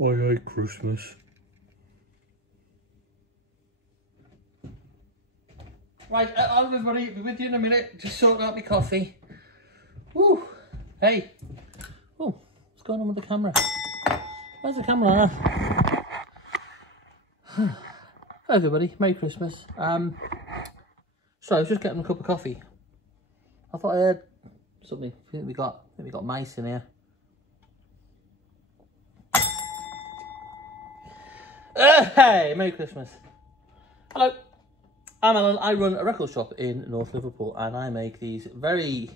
I hate Christmas. Right, everybody, be with you in a minute. Just sorting out my coffee. Woo! Hey. Oh, what's going on with the camera? Where's the camera on? Hi everybody, Merry Christmas. So I was just getting a cup of coffee. I thought I heard something. I think we got mice in here. Hey, Merry Christmas. Hello, I'm Alan. I run a record shop in North Liverpool and I make these really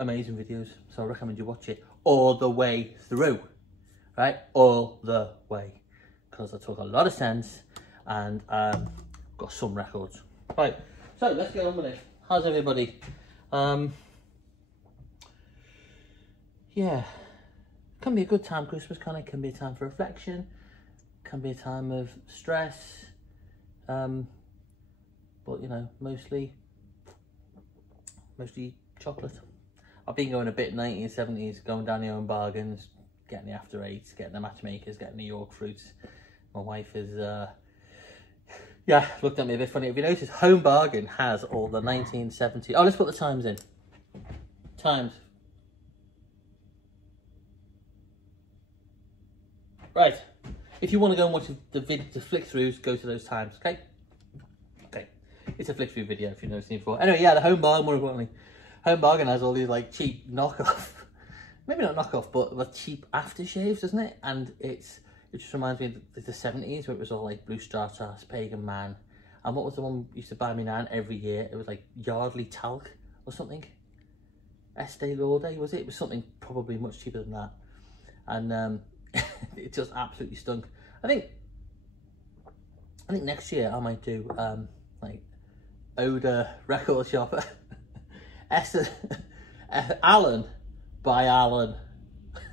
amazing videos. So I recommend you watch it all the way through, right? All the way. Because I talk a lot of sense and got some records. Right, so let's get on with it. How's everybody? Yeah, can be a good time, Christmas, can be a time for reflection, can be a time of stress, but you know, mostly chocolate. I've been going a bit 1970s, going down the Home Bargains, getting the After Eights, getting the Matchmakers, getting the York Fruits. My wife is yeah, looked at me a bit funny. If you notice, Home Bargain has all the 1970s. Oh, let's put the times in. Times. Right. If you want to go and watch the flick throughs, go to those times. Okay. Okay. It's a flick through video if you've never seen it before. Anyway, yeah, the Home Bargain. More importantly, Home Bargain has all these like cheap knockoff. Maybe not knockoff, but the cheap aftershaves, doesn't it? And it just reminds me of the 70s where it was all like Blue Stratos, Pagan Man. And what was the one used to buy me nan every year? It was like Yardley Talc or something. Estee Lauder, was it? It was something probably much cheaper than that. And it just absolutely stunk. I think next year I might do like Oda record shop. Allan by Allan.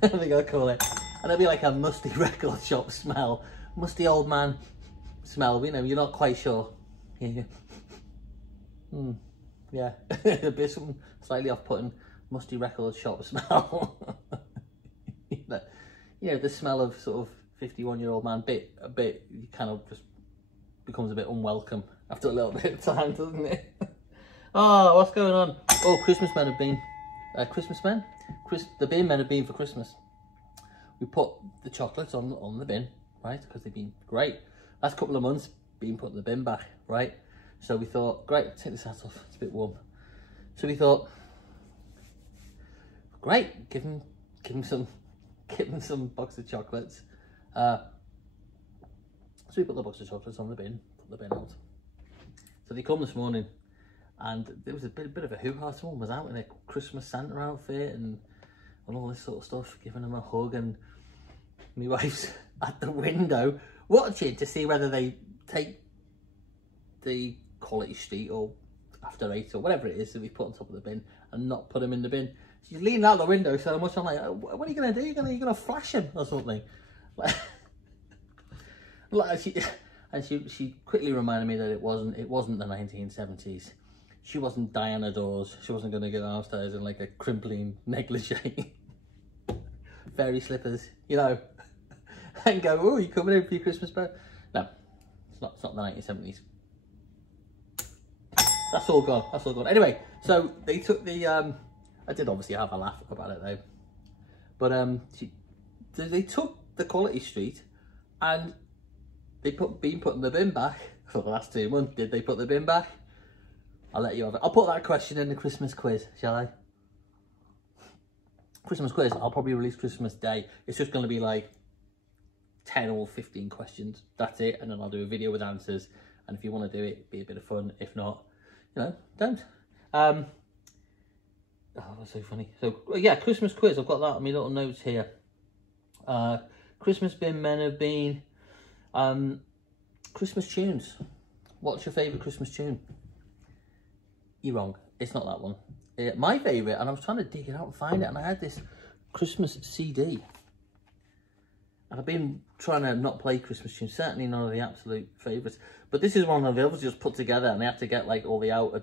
I think I'll call it. And it'll be like a musty record shop smell. Musty old man smell, you know, you're not quite sure. Yeah. Yeah. It'll be something slightly off-putting, musty record shop smell. You know, the smell of sort of 51-year-old man, a bit, you kind of just becomes a bit unwelcome after a little bit of time, doesn't it? Oh, what's going on? Oh, Christmas men have been, Christmas men? The bin men have been for Christmas. We put the chocolates on the bin, right? Because they've been great. Last couple of months, been put in the bin back, right? So we thought, great, take this hat off. It's a bit warm. So we thought, great, give them some box of chocolates. So we put the box of chocolates on the bin, put the bin out. So they come this morning, and there was a bit of a hoo-ha. Someone was out in a Christmas Santa outfit and all this sort of stuff, giving them a hug, and my wife's at the window watching to see whether they take the Quality Street or After Eight or whatever it is that we put on top of the bin and not put them in the bin. She's leaning out the window so much. I'm like, what are you gonna do? You're gonna flash him or something? She quickly reminded me that it wasn't the 1970s. She wasn't Diana Dawes. She wasn't gonna get downstairs in like a crimpling negligee. Fairy slippers, you know, and go, oh, you coming in for your Christmas present? No, it's not the 1970s. That's all gone. That's all gone. Anyway, so they took the I did obviously have a laugh about it though, but they took the Quality Street and they been putting the bin back for the last 2 months. Did they put the bin back? I'll let you have it. I'll put that question in the Christmas quiz, shall I? Christmas quiz, I'll probably release Christmas Day. It's just going to be like 10 or 15 questions. That's it. And then I'll do a video with answers. And if you want to do it, it'd be a bit of fun. If not, you know, don't. Oh, that's so funny. So, yeah, Christmas quiz. I've got that on my little notes here. Christmas bin men have been. Christmas tunes. What's your favourite Christmas tune? You're wrong. It's not that one. My favourite, and I was trying to dig it out and find it, and I had this Christmas CD. And I've been trying to not play Christmas tunes, certainly none of the absolute favourites. But this is one of the others just put together, and they had to get like all the out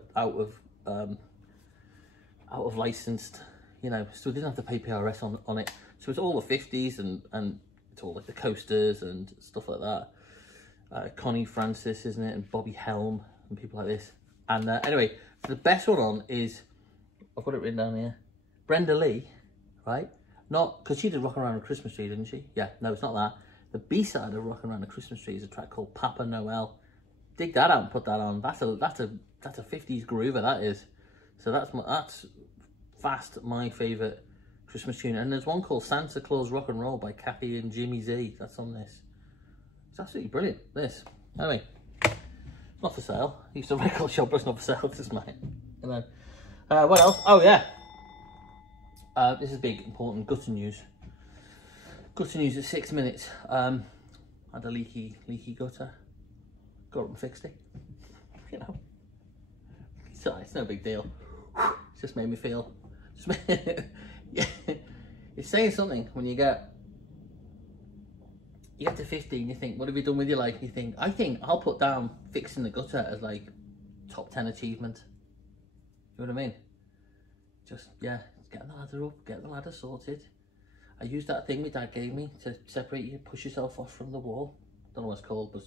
of licensed, you know, so we didn't have to pay PRS on it. So it's all the 50s and it's all like the coasters and stuff like that. Connie Francis, isn't it? And Bobby Helm and people like this. And anyway, the best one on is, I've got it written down here, Brenda Lee, right? Not, because she did Rockin' Around a Christmas Tree, didn't she? Yeah, no, it's not that. The B-side of Rockin' Around a Christmas Tree is a track called Papa Noel. Dig that out and put that on. That's a 50s groover, that is. So that's fast my favourite Christmas tune. And there's one called Santa Claus Rock and Roll by Kathy and Jimmy Z. That's on this. It's absolutely brilliant, this. Anyway, not for sale. I used to record shop, but it's not for sale. This is mine. And then, what else? Oh, yeah. This is big, important gutter news. Gutter news at 6 minutes. Had a leaky gutter. Got up and fixed it. You know, it's no big deal. It's just made me feel. Yeah, it's saying something when you get to 50 and you think, what have you done with your life? You think, I think I'll put down fixing the gutter as like top 10 achievement. You know what I mean? Just, yeah, get the ladder up, get the ladder sorted. I used that thing my dad gave me to separate you, push yourself off from the wall. Don't know what it's called, but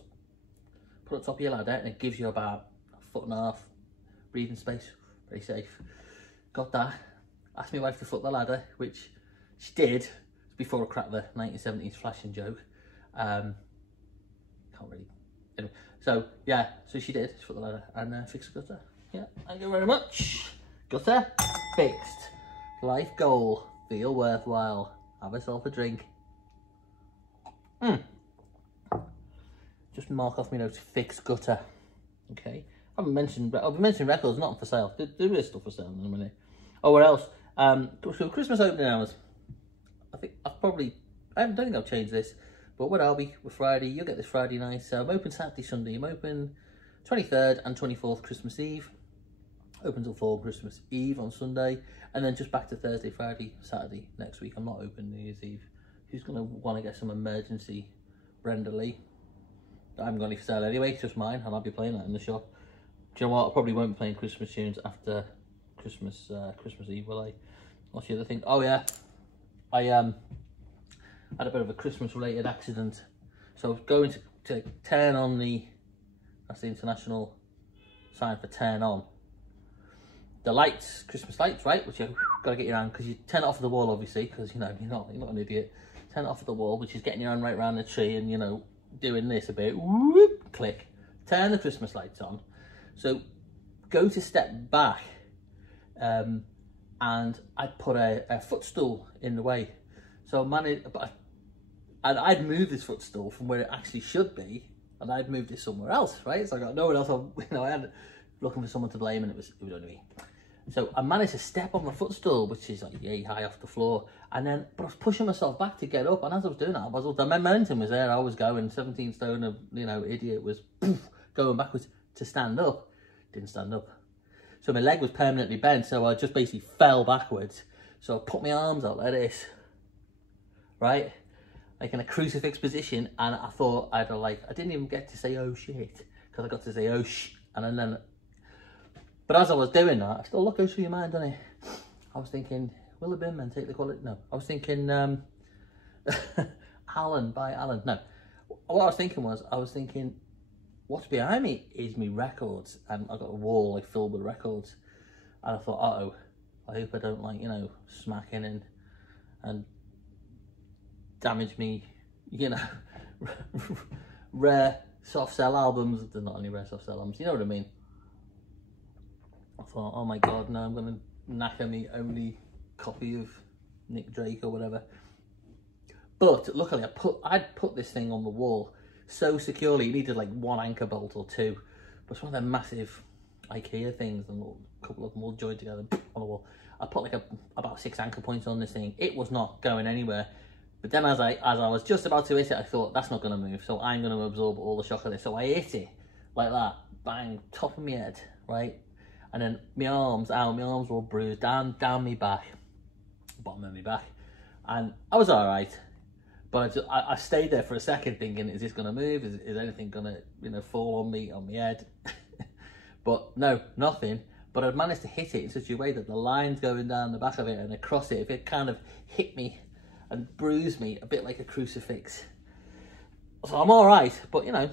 put it on top of your ladder and it gives you about 1.5 foot breathing space. Very safe. Got that. Asked my wife to foot the ladder, which she did before I cracked the 1970s flashing joke. Can't really. Anyway, so yeah, so she did. She foot the ladder and fixed the gutter. Yeah, thank you very much. Gutter fixed. Life goal. Feel worthwhile. Have yourself a drink. Just mark off my notes. Fixed gutter. Okay. I'll be mentioning records, not for sale. There is stuff for sale in a minute. Oh, what else? So Christmas opening hours. I don't think I've changed this, but what I'll be with Friday, you'll get this Friday night. So I'm open Saturday, Sunday. I'm open 23rd and 24th Christmas Eve. Open till 4 Christmas Eve on Sunday, and then just back to Thursday, Friday, Saturday next week. I'm not open New Year's Eve. Who's gonna want to get some emergency Brenda Lee? I haven't got any for sale anyway. It's just mine, and I'll be playing that in the shop. Do you know what? I probably won't be playing Christmas tunes after Christmas Eve, will I? What's the other thing? Oh yeah, I had a bit of a Christmas related accident. So I was going to turn on that's the international sign for turn on. The lights, Christmas lights, right? Which you've got to get your hand, because you turn it off the wall, obviously, because, you know, you're not an idiot. Turn it off at the wall, which is getting your hand right round the tree and, you know, doing this a bit. Whoop, click. Turn the Christmas lights on. So go to step back, and I put a footstool in the way. So I'd moved this footstool from where it actually should be, and I'd moved it somewhere else, right? So I got no one else. I had looking for someone to blame, and it was only me. So I managed to step on my footstool, which is like yay high off the floor, but I was pushing myself back to get up, and as I was doing that, the momentum was there. I was going 17 stone, of idiot was going backwards to stand up. Didn't stand up, so my leg was permanently bent. So I just basically fell backwards. So I put my arms out like this, right, like in a crucifix position, and I thought I didn't even get to say oh shit, because I got to say oh sh, and then. But as I was doing that, still look goes through your mind, doesn't it? I was thinking, will the bin men take the quality? No. I was thinking, Allan by Allan. No. What I was thinking, what's behind me is me records, and I got a wall like filled with records. And I thought, uh-oh, I hope I don't smack in and damage me, rare soft sell albums. There's not any rare soft sell albums, you know what I mean? I thought, oh my god, no, I'm going to knacker me only copy of Nick Drake or whatever. But luckily, I'd put this thing on the wall so securely, it needed like 1 anchor bolt or 2. But it's one of them massive IKEA things, and a couple of them all joined together on the wall. I put like about 6 anchor points on this thing. It was not going anywhere. But then as I was just about to hit it, I thought, that's not going to move, so I'm going to absorb all the shock of this. So I hit it like that, bang, top of my head, right? And then my arms were all bruised, down my back, bottom of my back. And I was all right, but I stayed there for a second thinking, is this gonna move? Is anything gonna, fall on my head? But no, nothing. But I'd managed to hit it in such a way that the line's going down the back of it and across it. If it kind of hit me and bruise me a bit like a crucifix. So I'm all right, but you know,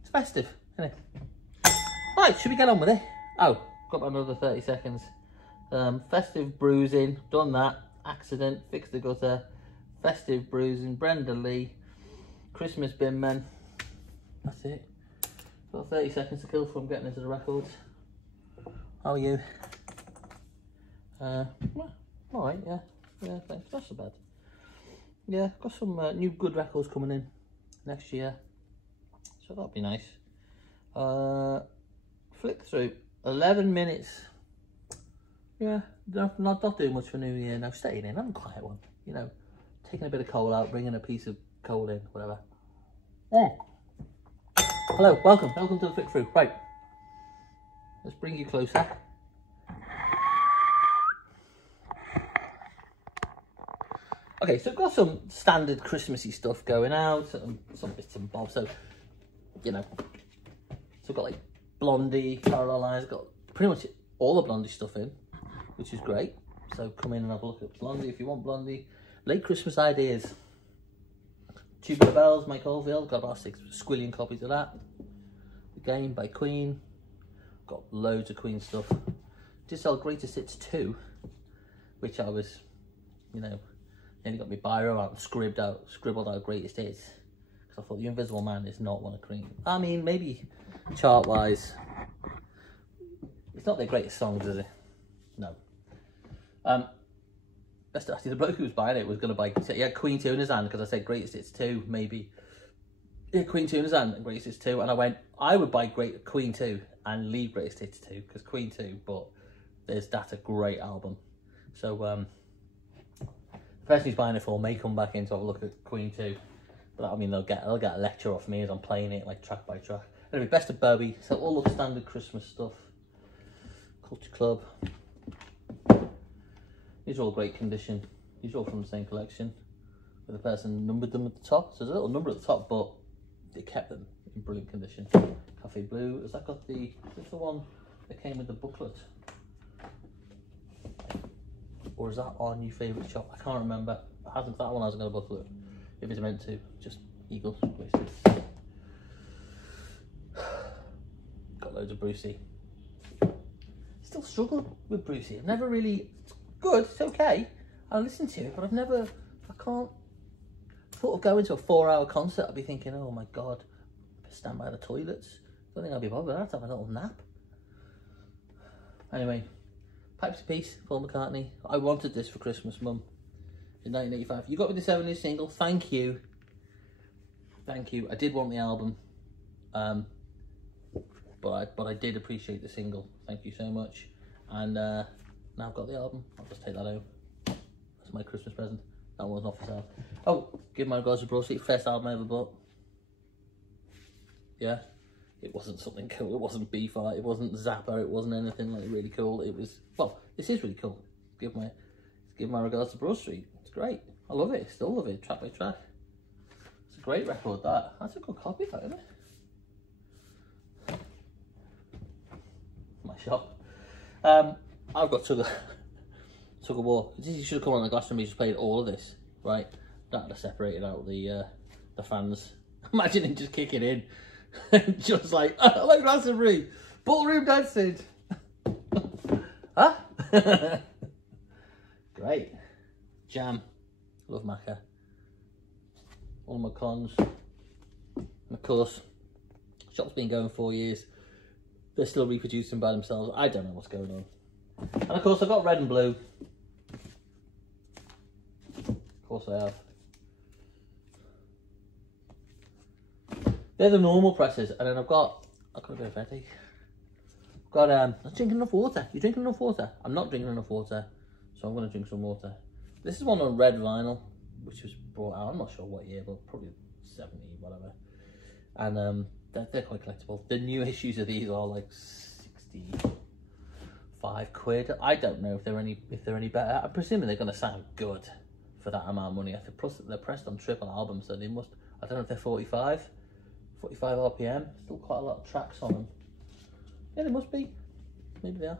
it's festive, isn't it? Right, should we get on with it? Oh, got about another 30 seconds. Festive bruising, done that. Accident, fixed the gutter. Festive bruising, Brenda Lee. Christmas bin men. That's it. Got 30 seconds to kill from getting into the records. How are you? Well, all right, yeah, thanks. Not so bad. Yeah, got some new good records coming in next year, so that'll be nice. Flick through 11 minutes. Yeah, not doing much for New Year. No, staying in. I'm a quiet one. You know, taking a bit of coal out, bringing a piece of coal in, whatever. Yeah. Hello, welcome to the flick through. Right, let's bring you closer. Okay, so I've got some standard Christmassy stuff going out, some bits and bobs. So, you know, so I've got like Blondie, Parallel Lines, got pretty much all the Blondie stuff in, which is great. So come in and have a look at Blondie if you want Blondie. Late Christmas ideas. Tubular Bells, Mike Oldfield, got about 6 squillion copies of that. The Game by Queen, got loads of Queen stuff. Did sell Greatest Hits 2, which I was, you know, nearly got my biro out and scribbled out Greatest Hits, because I thought The Invisible Man is not one of Queen. I mean, maybe chart wise, it's not their greatest songs, is it? No. Actually, the bloke who was buying it was going to buy, he had Queen 2 in his hand, because I said Greatest Hits 2, maybe. Yeah, Queen 2 in his hand and Greatest Hits 2, and I went, I would buy Queen 2 and leave Greatest Hits 2, because Queen 2, but that's a great album. So, the person who's buying it for may come back in to have a look at Queen 2, but I mean, they'll get a lecture off me as I'm playing it, like track by track. Anyway, Best of Bowie, so all the standard Christmas stuff. Culture Club. These are all great condition. These are all from the same collection. Where the person numbered them at the top. So there's a little number at the top, but they kept them in brilliant condition. Cafe Blue, has that got is this the one that came with the booklet? Or is that our new favourite shop? I can't remember. It hasn't, that one hasn't got a booklet. If it's meant to, just Eagles. Got loads of Brucey. Still struggle with Brucey. I've never really, it's good, it's okay. I listen to it, but I can't sort of go into a 4-hour concert. I'd be thinking, oh my God, stand by the toilets. Don't think I'll be bothered. I'd have to have a little nap. Anyway, Pipes of Peace, Paul McCartney. I wanted this for Christmas, Mum, in 1985. You got me the 7-inch single. Thank you. Thank you. I did want the album, but I did appreciate the single. Thank you so much. And now I've got the album. I'll just take that home. That's my Christmas present. That one's not for sale. Oh, give my regards to Broad Street. First album I ever bought. Yeah. It wasn't something cool. It wasn't Beefheart. It wasn't Zappa. It wasn't anything like really cool. It was, well, this is really cool. Give my regards to Broad Street. It's great. I love it. Still love it. Track by track. It's a great record. That's a good copy, that, isn't it? My shop. I've got took a walk. You should have come on the Glastonbury. Just played all of this, right? That would have separated out the fans. Imagine him just kicking in. Just like, hello Glastonbury, ballroom dancing. Huh? Great. Jam. Love Macca. All my cons. And of course, shop's been going 4 years. They're still reproducing by themselves. I don't know what's going on. And of course I've got red and blue. Of course I have. They're the normal presses, and then I've got a bit of headache. I've got not drinking enough water. You drinking enough water? I'm not drinking enough water, so I'm gonna drink some water. This is one on red vinyl, which was brought out, I'm not sure what year, but probably 70, whatever. And they're quite collectible. The new issues of these are like 65 quid. I don't know if they're any better. I'm presuming they're gonna sound good for that amount of money. I think plus they're pressed on triple albums, so they must, I don't know if they're 45 RPM, still quite a lot of tracks on them. Yeah, they must be. Maybe they are.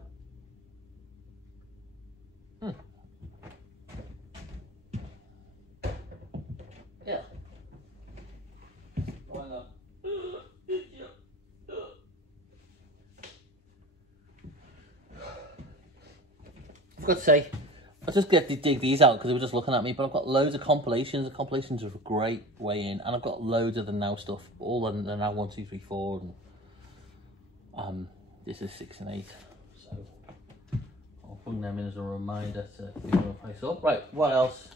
I've got to say, I just dig these out because they were just looking at me, but I've got loads of compilations. The compilations are a great way in, and I've got loads of the Now stuff, all the Now 1, 2, 3, 4, and this is 6 and 8, so I'll bring them in as a reminder to give them a price up. Right, what else?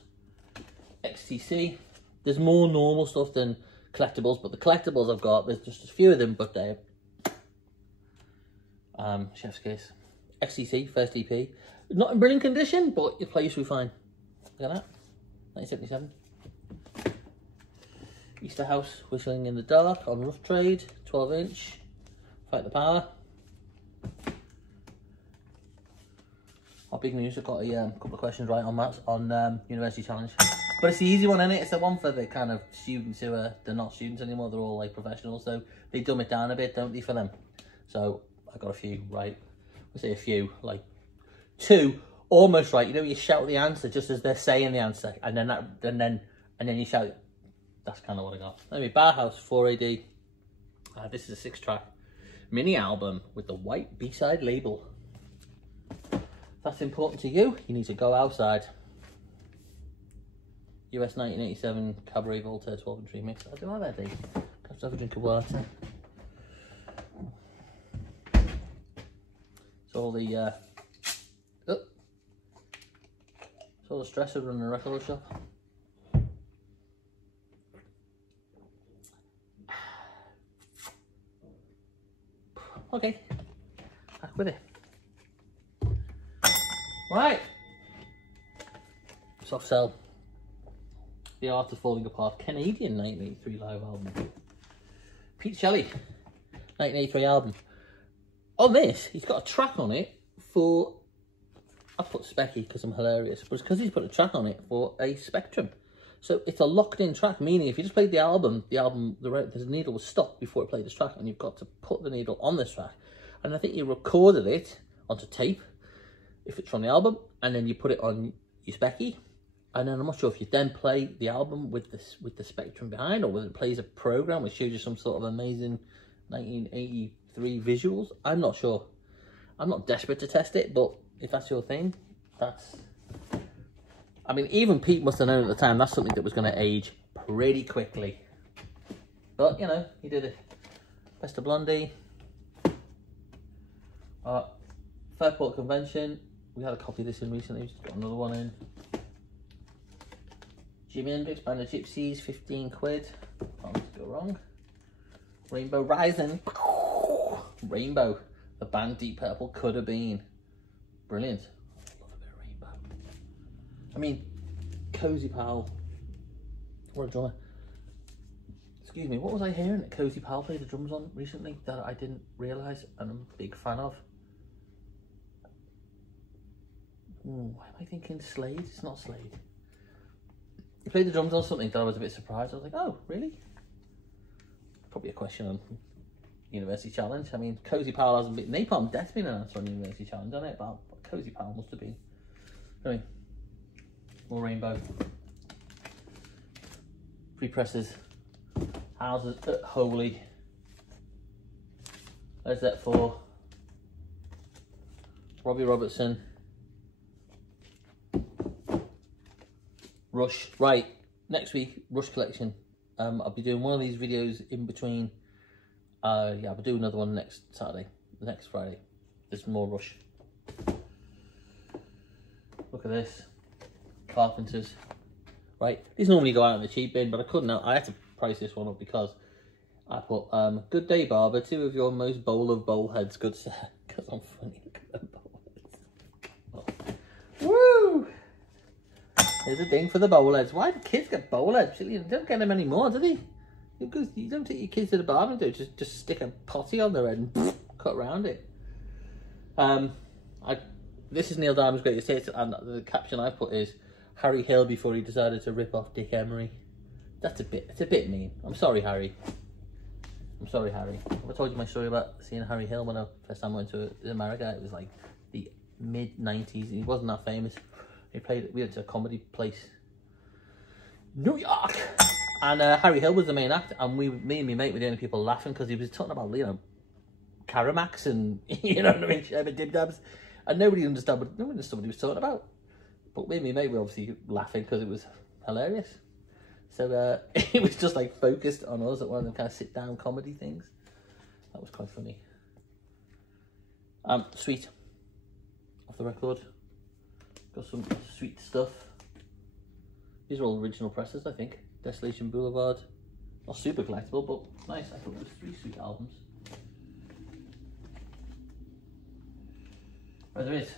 XTC. There's more normal stuff than collectibles, but the collectibles I've got, there's just a few of them, but they're chef's kiss. XTC, first EP. Not in brilliant condition, but your place will be fine. Look at that. 1977. Easter House, Whistling in the Dark on Rough Trade, 12-inch. Fight the Power. Our big news, I've got a couple of questions right on that, on University Challenge. But it's the easy one, isn't it? It's the one for the kind of students who are, they're not students anymore, they're all like professionals, so they dumb it down a bit, don't they, for them? So I got a few right. I'll say a few, like 2 almost right. You know, you shout the answer just as they're saying the answer, and then you shout it. That's kind of what I got. Anyway, Barhouse 4AD. This is a 6-track mini album with the white B-side label. If that's important to you, you need to go outside. US 1987 Cabaret Voltaire 12-inch remix. I don't know that day. Have to have a drink of water. It's all the it's all the stress of running a record shop. Okay, back with it. Right, Soft Cell. The Art of Falling Apart, Canadian 1983 live album. Pete Shelley, 1983 album. On this, he's got a track on it for, I put Specky because I'm hilarious, but it's because he's put a track on it for a Spectrum. So it's a locked in track, meaning if you just played the album, the needle was stopped before it played this track, and you've got to put the needle on this track. And I think you recorded it onto tape, if it's from the album, and then you put it on your Specky. And then I'm not sure if you then play the album with the Spectrum behind, or whether it plays a program which shows you some sort of amazing 1983 visuals. I'm not sure. I'm not desperate to test it, but if that's your thing, that's... I mean, even Pete must have known at the time that's something that was going to age pretty quickly. But, you know, he did it. Best of Blondie. Fairport Convention. We had a copy of this in recently. We've got another one in. Jimi Hendrix, Band of Gypsies, 15 quid. Can't go wrong. Rainbow Rising. Rainbow. The band Deep Purple could have been. Brilliant. I love a bit of Rainbow. I mean, Cozy Powell. What a drummer. Excuse me, what was I hearing that Cozy Powell played the drums on recently that I didn't realise and I'm a big fan of? Why am I thinking Slade? It's not Slade. He played the drums on something that I was a bit surprised. I was like, oh, really? Probably a question on University Challenge. I mean, Cozy Powell hasn't been... Napalm Death's been announced on University Challenge, hasn't it? But Cozy Powell must have been. Anyway, more Rainbow. Free presses. Houses at Holy. There's that for Robbie Robertson. Rush. Right, next week, Rush collection. I'll be doing one of these videos in between. Yeah, I'll do another one next Saturday, next Friday. There's more Rush. Look at this. Carpenters. Right, these normally go out in the cheap bin, but I couldn't. I had to price this one up because I put Good Day Barber, 2 of your most bowl of bowl heads, good sir. Because I'm funny. Look at them bowl heads. Oh. Woo! There's a ding for the bowl heads. Why do kids get bowl heads? You don't get them anymore, do they? Because you don't take your kids to the barber and do just stick a potty on their head and cut around it. This is Neil Diamond's greatest hits, and the caption I put is Harry Hill before he decided to rip off Dick Emery. It's a bit mean. I'm sorry, Harry. I'm sorry, Harry. I told you my story about seeing Harry Hill when I first time went to America. It was like the mid-90s. He wasn't that famous. We went to a comedy place, New York, and Harry Hill was the main act, and me and my mate were the only people laughing because he was talking about, you know, Caramax and, you know what I mean, Sherman Dib Dabs, And nobody understood what he was talking about. But me and my mate were obviously laughing because it was hilarious. So it was just like focused on us at one of them kind of sit down comedy things. That was quite funny. Sweet. Off the record. Got some sweet stuff. These are all original presses, I think. Desolation Boulevard. Not super collectible, but nice. I thought it was 3 sweet albums. Oh, there is.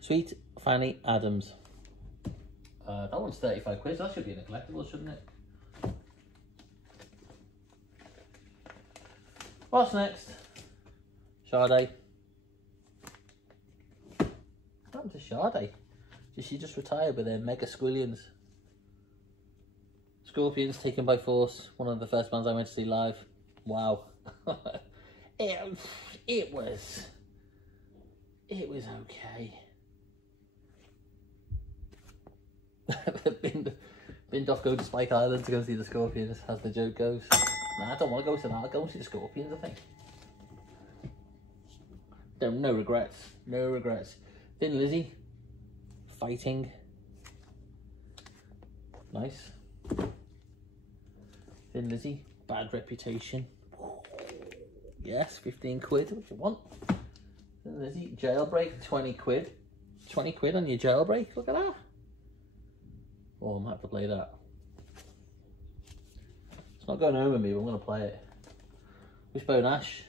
Sweet Fanny Adams. That one's 35 quid. That should be in a collectible, shouldn't it? What's next? Sade. What happened to Sade? Did she just retire with their mega squillions? Scorpions, Taken by Force. One of the first bands I went to see live. Wow. it was okay. Binned off going to Spike Island to go see the Scorpions, as the joke goes. Nah, I don't want to go to that. I'll go and see the Scorpions, I think. No regrets. No regrets. Thin Lizzy. Fighting. Nice. Thin Lizzy. Bad Reputation. Yes, 15 quid. What you want? Thin Lizzy. Jailbreak. 20 quid. 20 quid on your Jailbreak. Look at that. Oh, I might have to play that. It's not going home with me, but I'm going to play it. Wishbone Ash.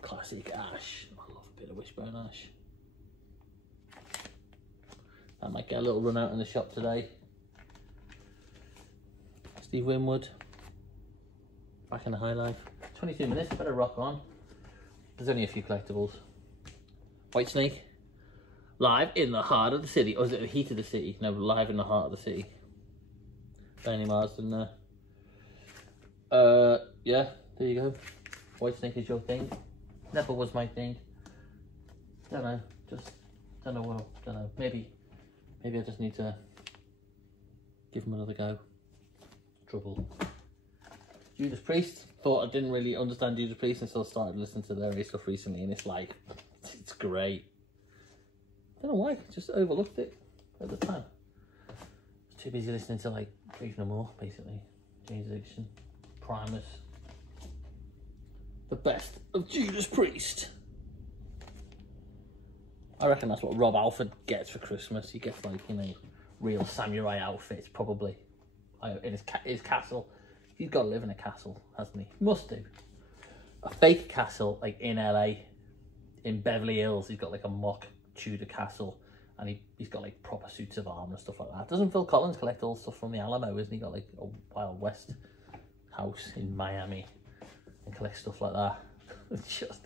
Classic Ash. I love a bit of Wishbone Ash. I might get a little run out in the shop today. Steve Winwood. Back in the high life. 22 minutes, better rock on. There's only a few collectibles. Whitesnake. Live in the heart of the city. Or is it the heat of the city? No, live in the heart of the city. Danny Marsden there. Yeah, there you go. Whitesnake is your thing. Never was my thing. Don't know. Just don't know what. Don't know. Maybe I just need to give him another go. Trouble. Judas Priest. Thought I didn't really understand Judas Priest until I started listening to their stuff recently, and it's like, it's great. I don't know why, just overlooked it at the time. I was too busy listening to like Faith No More, basically. James Addiction, Primus. The best of Judas Priest. I reckon that's what Rob Alford gets for Christmas. He gets like, you know, real samurai outfits, probably. In his castle. He's got to live in a castle, hasn't he? Must do. A fake castle, like in LA, in Beverly Hills. He's got like a mock Tudor castle, and he's got like proper suits of armor and stuff like that. Doesn't Phil Collins collect all stuff from the Alamo? Isn't he got like a Wild West house in Miami and collect stuff like that? Just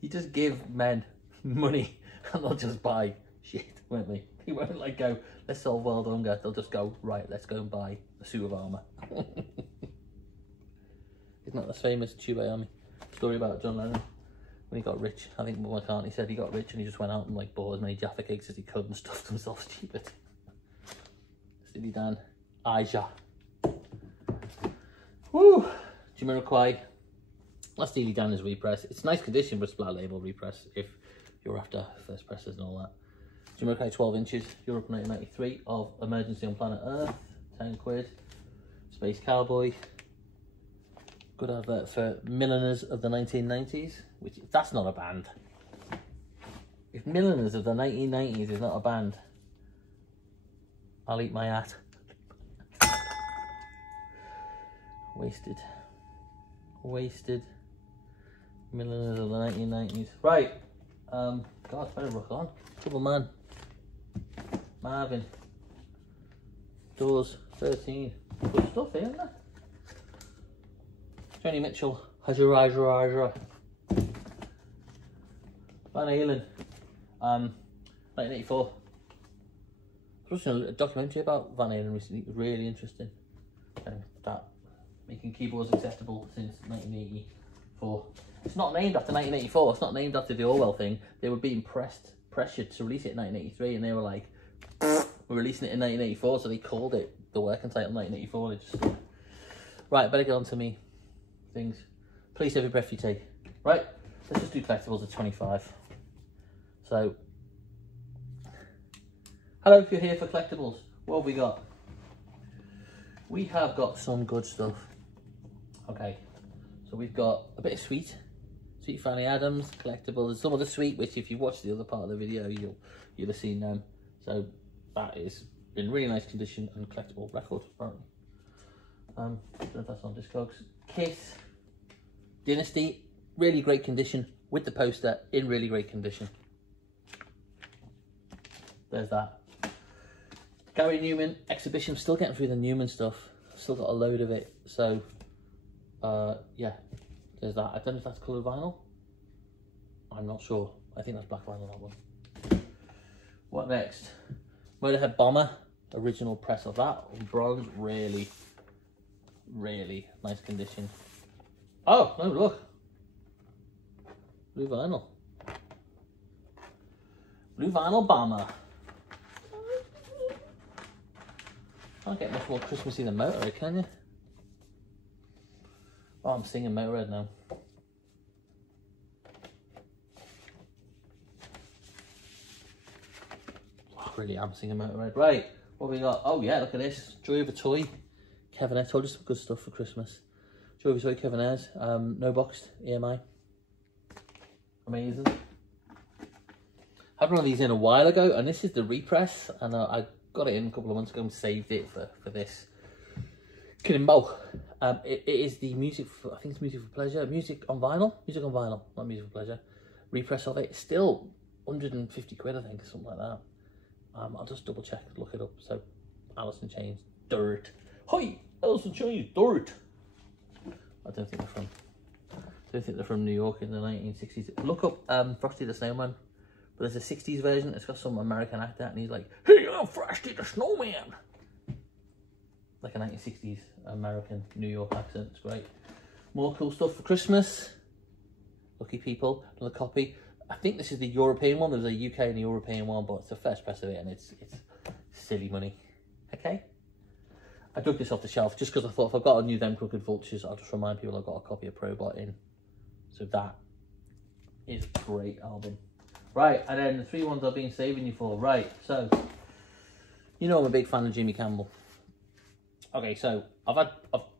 you just give men money and they'll just buy shit, won't they? He won't like go, let's solve world hunger. They'll just go, right, let's go and buy a suit of armor. Isn't that the famous Chrimbo story about John Lennon? When he got rich, I think McCartney said he got rich and he just went out and like bought as many Jaffa cakes as he could and stuffed himself stupid. Steely Dan, Aja. Woo! Jamiroquai. That's Steely Dan is repress. It's nice condition, but it's Black Label repress if you're after first presses and all that. Jamiroquai 12 inches, Europe 1993 of Emergency on Planet Earth, 10 quid. Space Cowboy. Good advert for Milliners of the 1990s, which that's not a band. If Milliners of the 1990s is not a band, I'll eat my hat. Wasted. Milliners of the 1990s. Right. God, better rock on. Trouble Man. Marvin. Doors 13. Good stuff here, isn't there? Joni Mitchell, Hajra. Van Halen, 1984. I was watching a documentary about Van Halen recently. It was really interesting. That making keyboards accessible since 1984. It's not named after 1984. It's not named after the Orwell thing. They were being pressured to release it in 1983, and they were like, "We're releasing it in 1984," so they called it the working title 1984. They just right. Better get on to me. Things. Police Every Breath You Take. Right, let's just do collectibles at 25. So, hello, if you're here for collectibles, what have we got? We have got some good stuff. Okay, so we've got a bit of Sweet Fanny Adams collectibles, some of the Sweet, which if you watch the other part of the video, you'll have seen them. So that is in really nice condition and collectible record, apparently. I don't know if that's on Discogs. Kiss Dynasty, really great condition with the poster in really great condition. There's that. Gary Newman exhibition, still getting through the Newman stuff. Still got a load of it. So yeah, there's that. I don't know if that's coloured vinyl. I'm not sure. I think that's black vinyl, that one. What next? Motorhead Bomber, original press of that. Bronze, really, really nice condition. Oh, no, look. Blue vinyl. Blue vinyl Bomber. Can't get much more Christmassy than Motorhead, can you? Oh, I'm singing Motorhead now. Oh, really am singing Motorhead. Right, what have we got? Oh yeah, look at this. Joy of a Toy. Kevin Ayres. Told you some good stuff for Christmas. Joy of a Toy, Kevin Ayres. No boxed EMI. Amazing. I had one of these in a while ago, and this is the repress, and I got it in a couple of months ago and saved it for this. Chrimbo. It is the music for, I think it's Music for Pleasure. Music on vinyl, not Music for Pleasure. Repress of it. It's still 150 quid, I think, something like that. I'll just double check, look it up. So, Alice in Chains, Dirt. Hi, Alice in Chains, Dirt. I don't think they're from New York in the 1960s. Look up Frosty the Snowman. But there's a 60s version. It's got some American actor, and he's like, "Hey, I'm Frosty the Snowman." Like a 1960s American New York accent. It's great. More cool stuff for Christmas. Lucky people. Another copy. I think this is the European one. There's a UK and a European one, but it's the first press of it, and it's silly money. Okay. I dug this off the shelf just because I thought if I've got a new Them Crooked Vultures, I'll just remind people I've got a copy of Probot in. So that is a great album. Right, and then the three ones I've been saving you for. Right, so you know I'm a big fan of Jimmy Campbell. Okay, so I've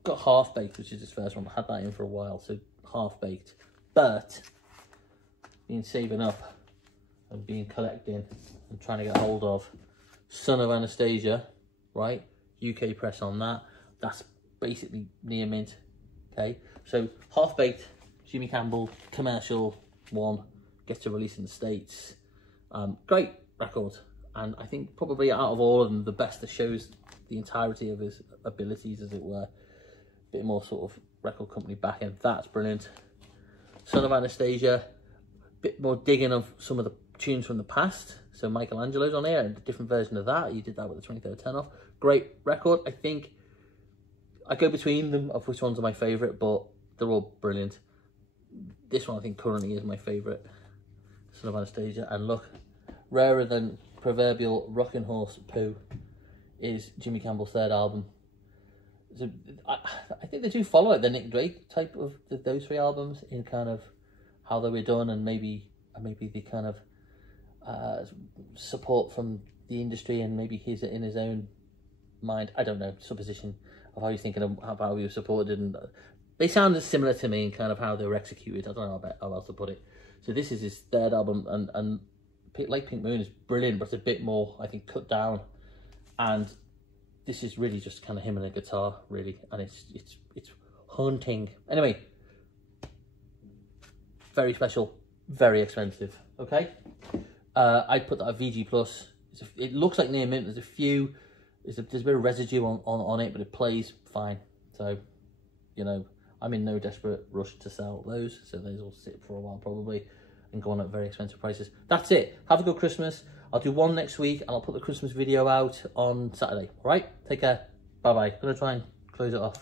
got Half Baked, which is his first one. I had that in for a while, so Half Baked. But been saving up and been collecting and trying to get hold of Son of Anastasia, right? UK press on that. That's basically near mint. Okay, so Half Baked, Jimmy Campbell, commercial one. Gets a release in the States. Great record, and I think probably out of all of them, the best that shows the entirety of his abilities, as it were. A bit more sort of record company backing. That's brilliant. Son of Anastasia, a bit more digging of some of the tunes from the past. So Michelangelo's on here, and a different version of that. You did that with the 23rd Ten Off. Great record. I think I go between them of which ones are my favourite, but they're all brilliant. This one I think currently is my favourite. Son of Anastasia. And look, rarer than proverbial rocking horse poo is Jimmy Campbell's third album. So I think they do follow it, the Nick Drake type of those three albums in kind of how they were done, and maybe the kind of support from the industry, and maybe he's in his own mind. I don't know, supposition of how he's thinking of how he was supported, and they sounded similar to me in kind of how they were executed. I don't know how else to put it. So this is his third album, and like Pink Moon is brilliant, but it's a bit more, I think, cut down. And this is really just kind of him and a guitar, really, and it's haunting. Anyway, very special, very expensive. Okay, I put that at VG Plus. It looks like near mint. There's a few. There's a bit of residue on it, but it plays fine. So, you know, I'm in no desperate rush to sell those, so those will sit for a while probably and go on at very expensive prices. That's it. Have a good Christmas. I'll do one next week, and I'll put the Christmas video out on Saturday. All right? Take care. Bye-bye. Gonna try and close it off.